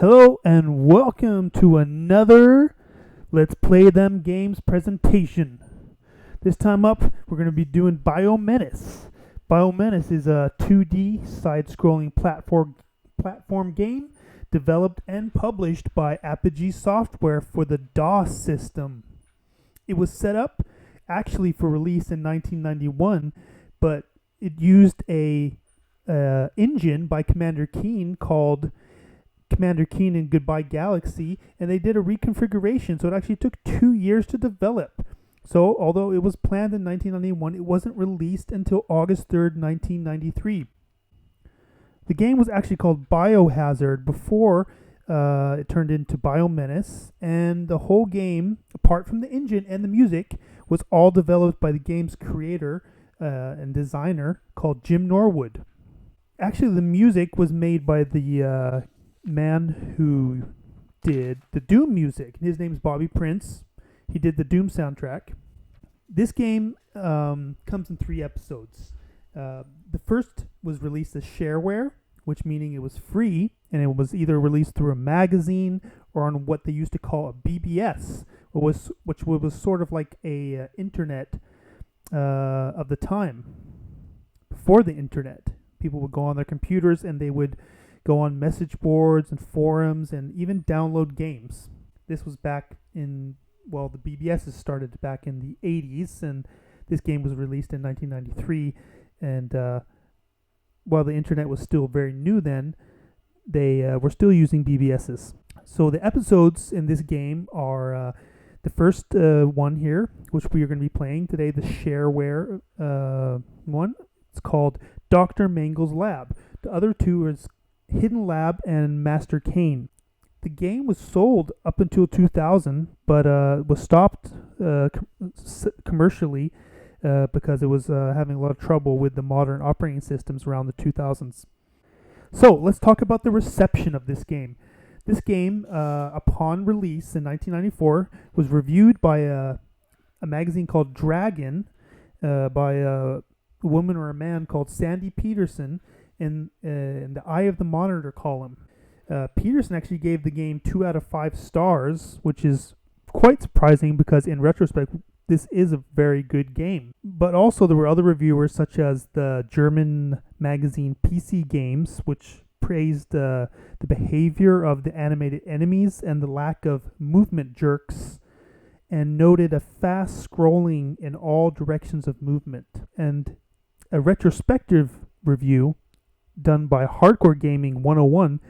Hello and welcome to another Let's Play Them Games presentation. This time up, we're going to be doing Menace. Menace is a 2D side-scrolling platform game developed and published by Apogee Sotware for the DOS system. It was set up actually for release in 1991, but it used a engine by Commander Keen called Commander Keen and Goodbye Galaxy, and they did a reconfiguration, so it actually took 2 years to develop. So, although it was planned in 1991, it wasn't released until August 3rd, 1993. The game was actually called Biohazard before it turned into Menace, and the whole game, apart from the engine and the music, was all developed by the game's creator and designer called Jim Norwood. Actually, the music was made by the man who did the Doom music. His name's Bobby Prince. He did the Doom soundtrack. This game comes in 3 episodes. The first was released as shareware, which meaning it was free, and it was either released through a magazine or on what they used to call a BBS, which was sort of like a internet of the time. Before the internet, people would go on their computers and they would go on message boards and forums and even download games. This was back in, the BBSs started back in the 80s, and this game was released in 1993. And while the internet was still very new then, they were still using BBSs. So the episodes in this game are the first one here, which we are going to be playing today, the shareware one. It's called Dr. Mangle's Lab. The other two is Hidden Lab and Master Kane. The game was sold up until 2000, but was stopped commercially because it was having a lot of trouble with the modern operating systems around the 2000s. So let's talk about the reception of this game. This game, upon release in 1994, was reviewed by a magazine called Dragon by a woman or a man called Sandy Peterson in the Eye of the Monitor column. Peterson actually gave the game 2 out of 5 stars, which is quite surprising because in retrospect, this is a very good game. But also there were other reviewers such as the German magazine PC Games, which praised the behavior of the animated enemies and the lack of movement jerks, and noted a fast scrolling in all directions of movement. And a retrospective review done by Hardcore Gaming 101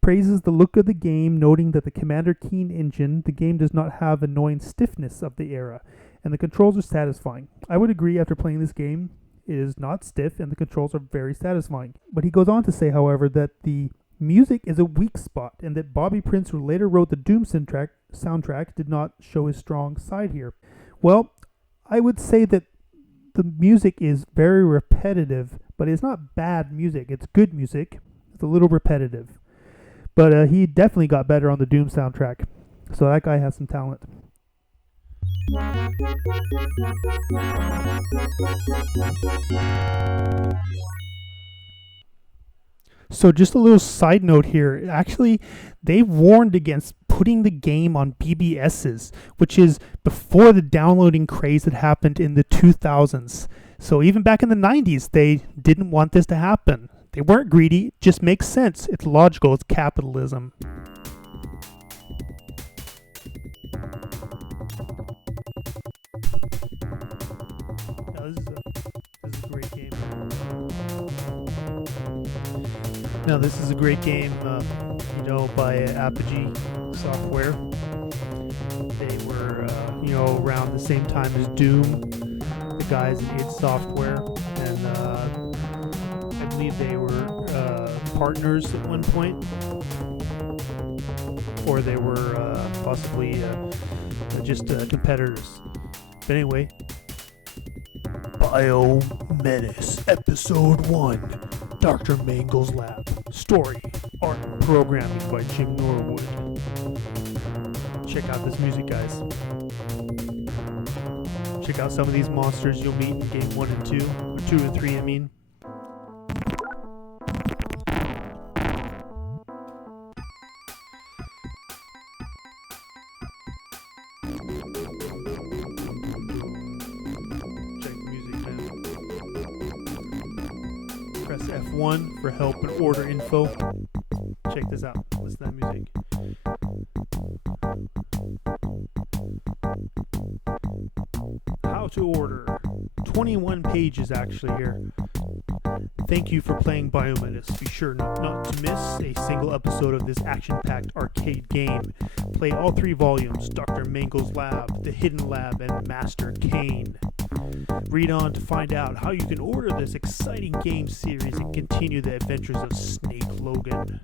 praises the look of the game, noting that the Commander Keen engine, the game does not have annoying stiffness of the era, and the controls are satisfying. I would agree after playing this game, it is not stiff and the controls are very satisfying. But he goes on to say, however, that the music is a weak spot, and that Bobby Prince, who later wrote the Doom soundtrack, did not show his strong side here. Well, I would say that the music is very repetitive, but it's not bad music. It's good music. It's a little repetitive. But he definitely got better on the Doom soundtrack. So that guy has some talent. So just a little side note here. Actually, they warned against putting the game on BBSs, which is before the downloading craze that happened in the 2000s. So even back in the 90s, they didn't want this to happen. They weren't greedy. It just makes sense. It's logical. It's capitalism. Now this is a great game, by Apogee Sotware. They were, around the same time as Doom, the guys at id Software, and I believe they were partners at one point, or they were possibly just competitors. But anyway, Menace, Episode 1. Dr. Mangle's Lab. Story, art, and programming by Jim Norwood. Check out this music, guys. Check out some of these monsters you'll meet in Game 1 and 2. Or 2 and 3, I mean. Check music now. Press F1 for help and order info. Check this out. Listen to that music. How to order. 21 pages actually here. Thank you for playing Menace. Be sure not to miss a single episode of this action-packed arcade game. Play all 3 volumes, Dr. Mangle's Lab, The Hidden Lab, and Master Kane. Read on to find out how you can order this exciting game series and continue the adventures of Snake Logan.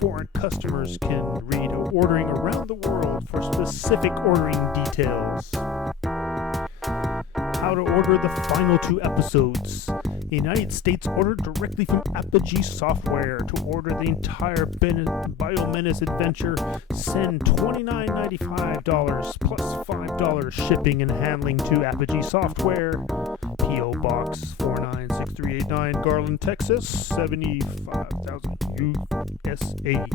Foreign customers can read ordering around the world for specific ordering details. How to order the final 2 episodes. The United States order directly from Apogee Sotware. To order the entire Menace adventure, send $29.95 plus $5 shipping and handling to Apogee Sotware. P.O. Box 496389, Garland, Texas, 75,000 USA.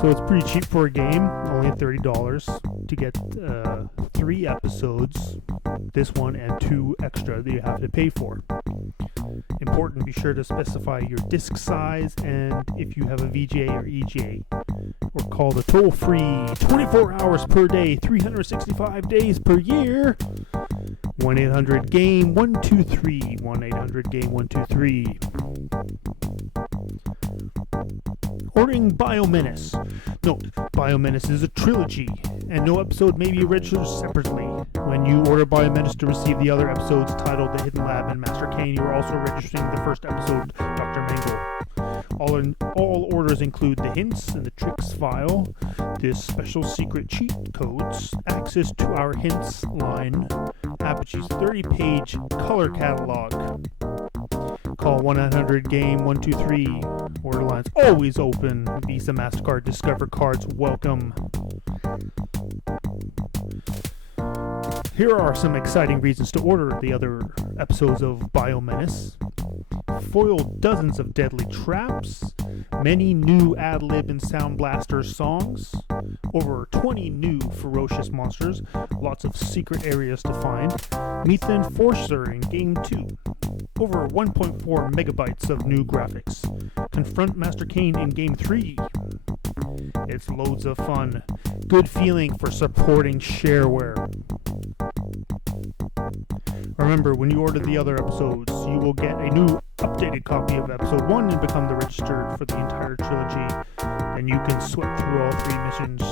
So it's pretty cheap for a game, only $30 to get 3 episodes, this one and 2 extra that you have to pay for. Important, be sure to specify your disc size and if you have a VGA or EGA. Or call the toll-free 24 hours per day, 365 days per year. 1-800-GAME-123, 1-800-GAME-123. Ordering Menace. Note, Menace is a trilogy, and no episode may be registered separately. When you order Menace to receive the other episodes titled The Hidden Lab and Master Kane, you are also registering the first episode, Dr. Mangle. All orders include the hints and the tricks file, the special secret cheat codes, access to our hints line, Apogee's 30-page color catalog. Call 1-800-GAME-123. Order lines always open. Visa, MasterCard, Discover cards welcome. Here are some exciting reasons to order the other episodes of Menace. Foil dozens of deadly traps, many new ad-lib and Sound Blaster songs, over 20 new ferocious monsters, lots of secret areas to find, meet the Enforcer in Game 2, over 1.4 megabytes of new graphics, confront Master Kane in Game 3. It's loads of fun, good feeling for supporting shareware. Remember, when you order the other episodes, you will get a new updated copy of episode 1 and become the registered for the entire trilogy, and you can sweat through all 3 missions.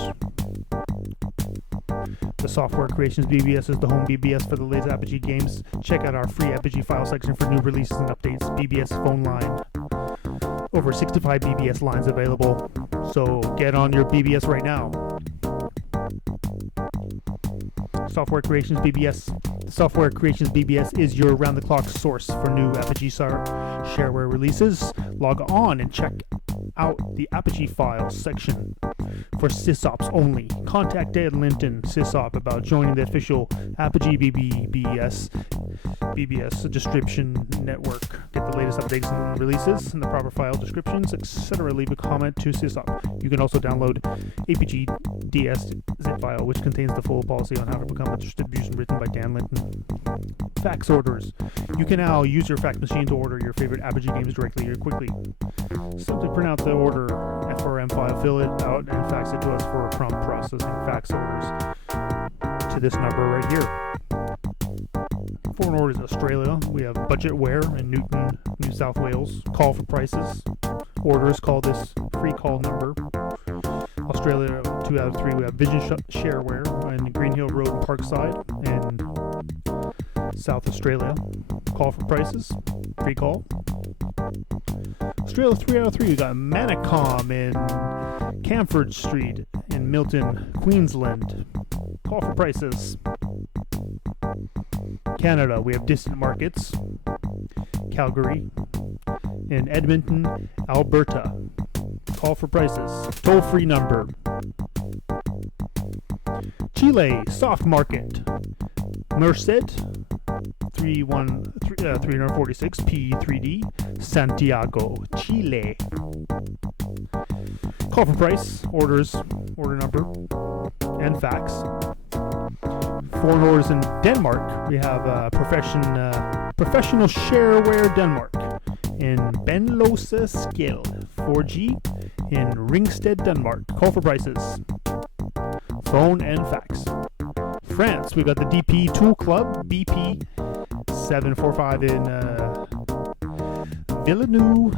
The Software Creations BBS is the home BBS for the latest Apogee games. Check out our free Apogee file section for new releases and updates. BBS phone line. Over 65 BBS lines available, so get on your BBS right now. Software Creations BBS. Software Creations BBS is your round-the-clock source for new Apogee shareware releases. Log on and check out the Apogee files section for sysops only. Contact Dan Linton, sysop, about joining the official Apogee BBS distribution network. Get the latest updates and releases and the proper file descriptions, etc. Leave a comment to sysop. You can also download APG DS zip file, which contains the full policy on how to become a distribution written by Dan Linton. Fax orders. You can now use your fax machine to order your favorite Apogee games directly or quickly. Simply print out the order FRM file, fill it out, and fax it to us for prompt processing. Fax orders to this number right here. Foreign orders: Australia, we have Budgetware in Newton, New South Wales. Call for prices. Orders, call this free call number. Australia, 2 out of 3, we have Vision Shareware in Green Hill Road in Parkside in South Australia. Call for prices. Free call. Australia, 3 out of 3, we got Manacom in Camford Street in Milton, Queensland. Call for prices. Canada, we have Distant Markets, Calgary, in Edmonton, Alberta. Call for prices. Toll-free number. Chile, Soft Market, Merced, 346 P3D, Santiago, Chile. Call for price, orders, order number, and facts. Foreign orders in Denmark. We have Professional Shareware Denmark in Benlose Skill 4G in Ringsted, Denmark. Call for prices. Phone and fax. France, we got the DP Tool Club BP 745 in Villeneuve.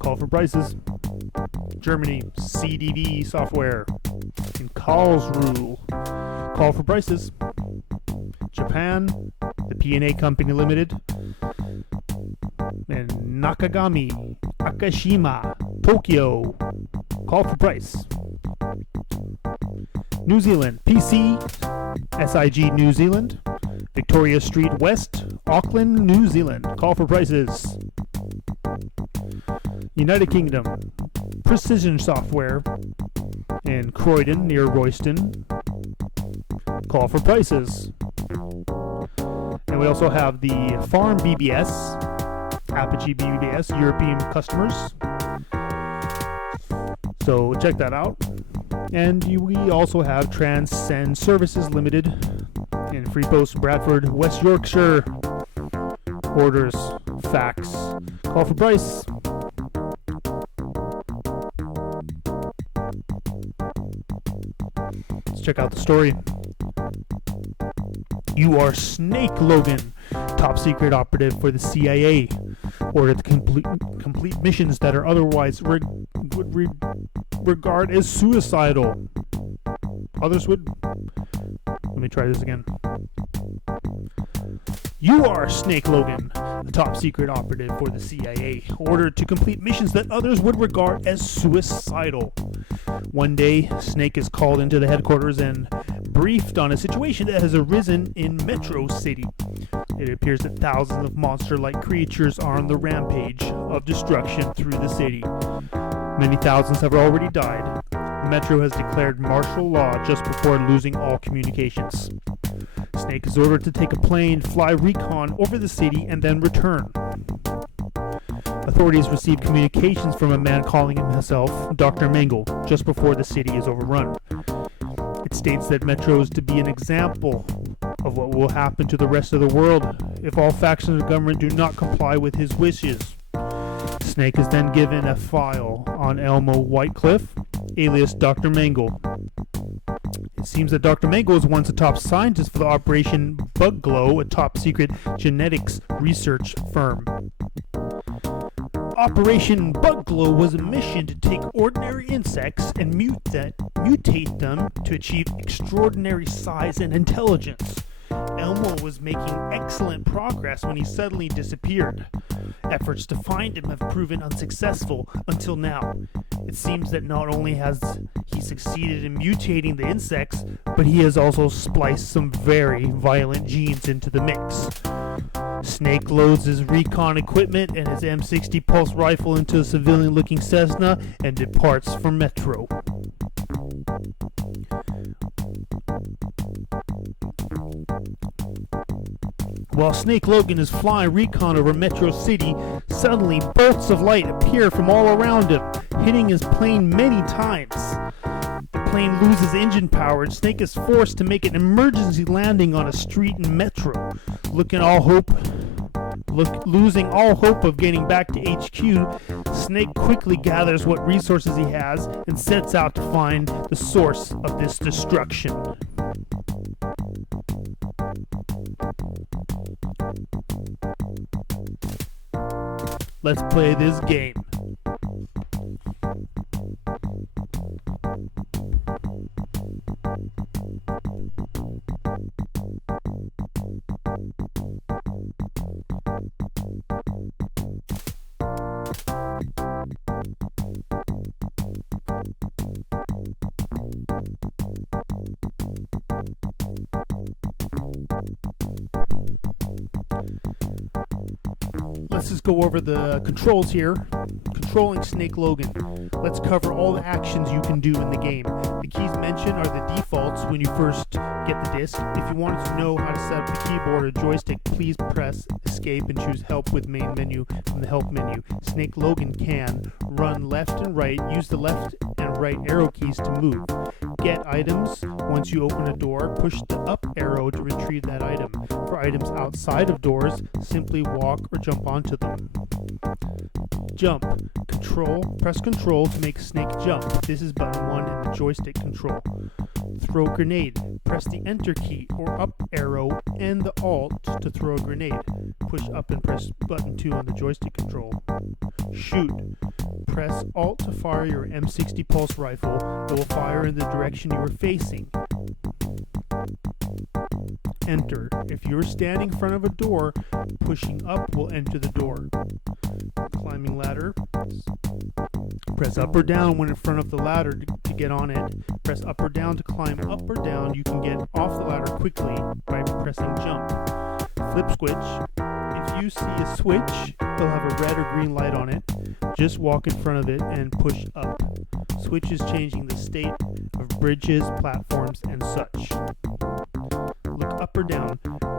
Call for prices. Germany, CDV Software in Karlsruhe. Call for prices. Japan, the P&A Company Limited and Nakagami Akashima Tokyo. Call for price. New Zealand, PC SIG New Zealand, Victoria Street West, Auckland, New Zealand. Call for prices. United Kingdom, Precision Software in Croydon near Royston. Call for prices. And we also have the Farm BBS, Apogee BBS, European customers. So check that out. And we also have Transcend Services Limited in Freepost, Bradford, West Yorkshire. Orders, fax, call for price. Let's check out the story. You are Snake Logan, top secret operative for the CIA. Ordered to complete missions that are otherwise would regard as suicidal. Others would. Let me try this again. You are Snake Logan, the top secret operative for the CIA, ordered to complete missions that others would regard as suicidal. One day, Snake is called into the headquarters and briefed on a situation that has arisen in Metro City. It appears that thousands of monster-like creatures are on the rampage of destruction through the city. Many thousands have already died. Metro has declared martial law just before losing all communications. Snake is ordered to take a plane, fly recon over the city, and then return. Authorities receive communications from a man calling himself Dr. Mangle just before the city is overrun. It states that Metro is to be an example of what will happen to the rest of the world if all factions of government do not comply with his wishes. Snake is then given a file on Elmo Whitecliff, alias Dr. Mangle. It seems that Dr. Mangle was once a top scientist for the Operation Bugglow, a top-secret genetics research firm. Operation Bugglow was a mission to take ordinary insects and mutate them to achieve extraordinary size and intelligence. Elmo was making excellent progress when he suddenly disappeared. Efforts to find him have proven unsuccessful until now. It seems that not only has he succeeded in mutating the insects, but he has also spliced some very violent genes into the mix. Snake loads his recon equipment and his M60 pulse rifle into a civilian-looking Cessna and departs for Metro. While Snake Logan is flying recon over Metro City, suddenly bolts of light appear from all around him, hitting his plane many times. The plane loses engine power and Snake is forced to make an emergency landing on a street in Metro. Losing all hope of getting back to HQ, Snake quickly gathers what resources he has and sets out to find the source of this destruction. Let's play this game. Let's just go over the controls here. Controlling Snake Logan. Let's cover all the actions you can do in the game. The keys mentioned are the defaults when you first get the disc. If you wanted to know how to set up the keyboard or joystick, please press escape and choose help with main menu from the help menu. Snake Logan can run left and right, use the left and right arrow keys to move. Get items. Once you open a door, push the up arrow to retrieve that item. For items outside of doors, simply walk or jump onto them. Jump. Press control to make snake jump. This is button 1 in the joystick control. Throw grenade. Press the enter key or up arrow and the alt to throw a grenade. Push up and press button 2 on the joystick control. Shoot. Press alt to fire your M60 pulse rifle. It will fire in the direction you are facing. Enter. If you're standing in front of a door, pushing up will enter the door. Climbing ladder. Press up or down when in front of the ladder to get on it. Press up or down to climb up or down. You can get off the ladder quickly by pressing jump. Flip switch. If you see a switch, it'll have a red or green light on it. Just walk in front of it and push up. Switch is changing the state of bridges, platforms, and such. Look up or down.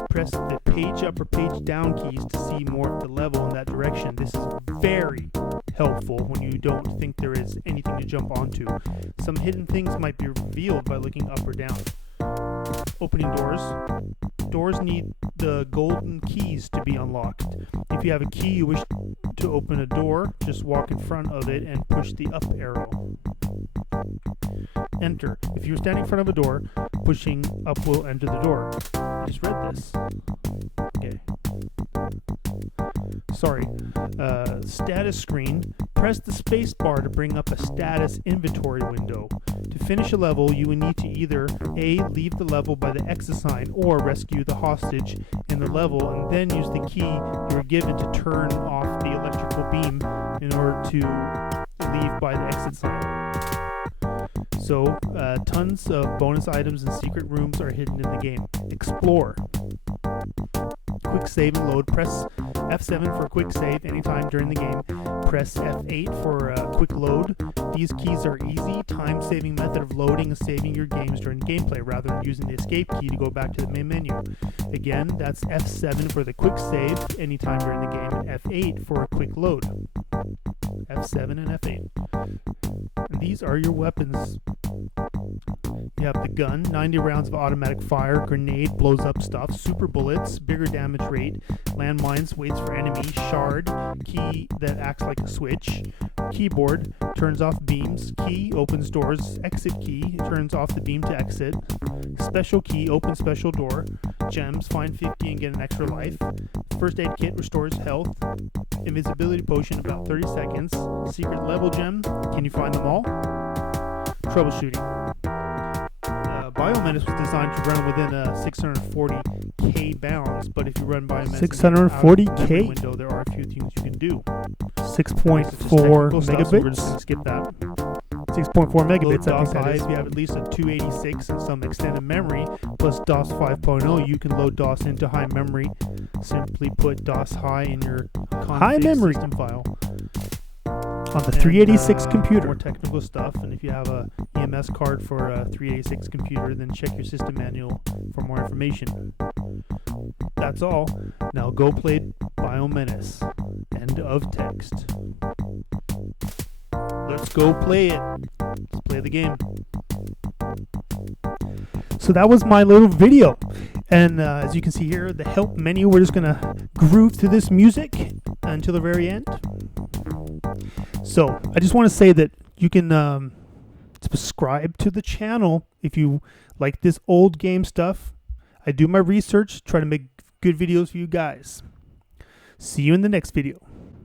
Press the page up or page down keys to see more of the level in that direction. This is very helpful when you don't think there is anything to jump onto. Some hidden things might be revealed by looking up or down. Opening doors. Doors need the golden keys to be unlocked. If you have a key you wish to open a door, just walk in front of it and push the up arrow. Enter. If you're standing in front of a door, pushing up will enter the door. I just read this. Okay. Sorry. Status screen. Press the space bar to bring up a status inventory window. To finish a level, you will need to either A. Leave the level by the exit sign or rescue the hostage in the level and then use the key you were given to turn off the electrical beam in order to leave by the exit sign. So, tons of bonus items and secret rooms are hidden in the game. Explore. Quick save and load. Press F7 for a quick save anytime during the game. Press F8 for a quick load. These keys are easy, time-saving method of loading and saving your games during gameplay rather than using the escape key to go back to the main menu. Again, that's F7 for the quick save anytime during the game and F8 for a quick load. F7 and F8. And these are your weapons. You have the gun, 90 rounds of automatic fire, grenade, blows up stuff, super bullets, bigger damage rate, landmines, waits for enemies, shard, key that acts like a switch, keyboard, turns off beams, key, opens doors, exit key, turns off the beam to exit, special key, opens special door, gems, find 50 and get an extra life, first aid kit restores health, invisibility potion about 30 seconds, secret level gem, can you find them all? Troubleshooting. Menace was designed to run within a 640k bounds, but if you run Menace 640k window, there are a few things you can do. 6.4 megabits. We're just gonna skip that. 6.4 megabits. Load I DOS think that high. is. If you have at least a 286 and some extended memory, plus DOS 5.0, you can load DOS into high memory. Simply put DOS high in your High memory system file. On the 386 More computer. technical stuff, and if you have a EMS card for a 386 computer, then check your system manual for more information. That's all. Now go play Menace. End of text. Let's go play it. Let's play the game. So that was my little video. And as you can see here, the help menu, we're just going to groove to this music until the very end. So I just want to say that you can subscribe to the channel if you like this old game stuff. I do my research, try to make good videos for you guys. See you in the next video.